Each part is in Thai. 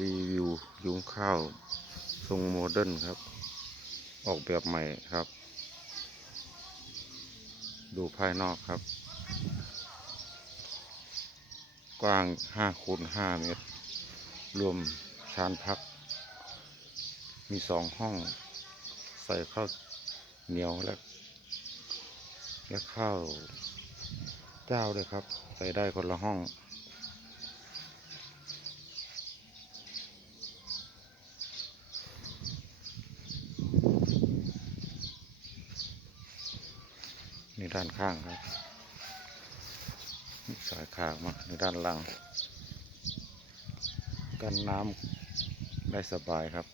รีวิวยุงข้าวทรงโมเดิร์นครับ ออกแบบใหม่ครับ ดูภายนอกครับ กว้าง5คูณ5เมตร รวมชานพัก มีสองห้อง ใส่ข้าวเหนียวและ และข้าวเจ้าด้วยครับ ใส่ได้คนละห้อง ด้านข้างครับสายขางมาในด้านหล่าง กันน้ำได้สบายครับ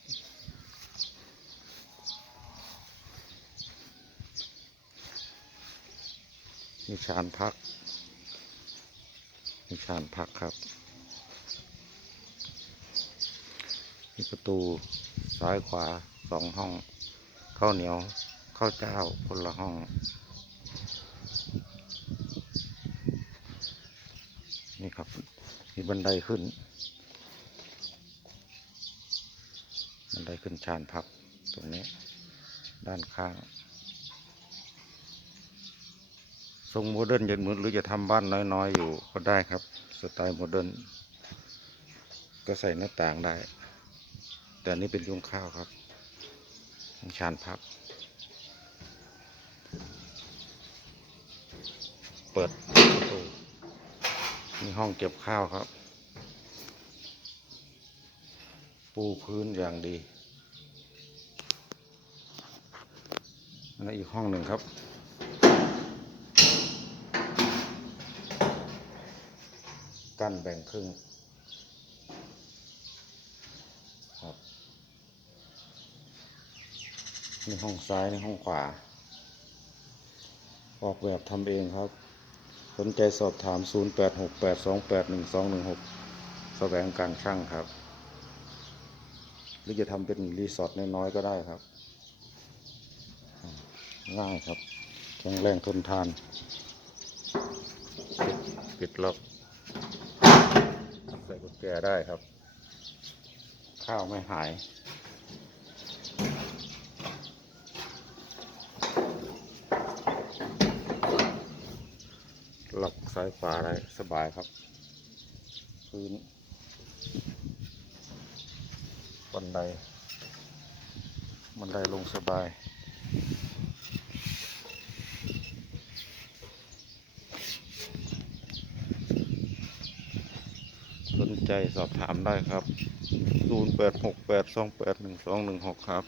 มีชานพัก มีชานพักครับ มีประตูซ้ายขวาสองห้อง ข้าวเหนียว ข้าวเจ้าคนละห้อง นี่ครับ มีบันไดขึ้น บันไดขึ้นชานพักตรงนี้ ด้านข้าง ทรงโมเดิร์นจะเหมือนหรือจะทำบ้านน้อยๆ อยู่ก็ได้ครับ สไตล์โมเดิร์นก็ใส่หน้าต่างได้ แต่นี้เป็นยุงข้าวครับชานพัก เปิดประตูมีห้องเก็บข้าวครับ ปูพื้นอย่างดีและอีกห้องหนึ่งครับ กั้นแบ่งครึ่งครับนี่ห้องซ้ายนี่ห้องขวาออกแบบทำเองครับ สนใจสอบถาม 0868281216 แสวงการช่างครับ หรือจะทำเป็นรีสอร์ทน้อยๆก็ได้ครับ ง่ายครับแข็งแรงทนทาน ปิดปิดล็อกใส่กุญแจได้ครับ ข้าวไม่หาย หล็อกซ้ายขวาได้สบายครับ พื้นบันไดบันไดลงสบายสนใจสอบถามได้ครับ 0868281216 ครับ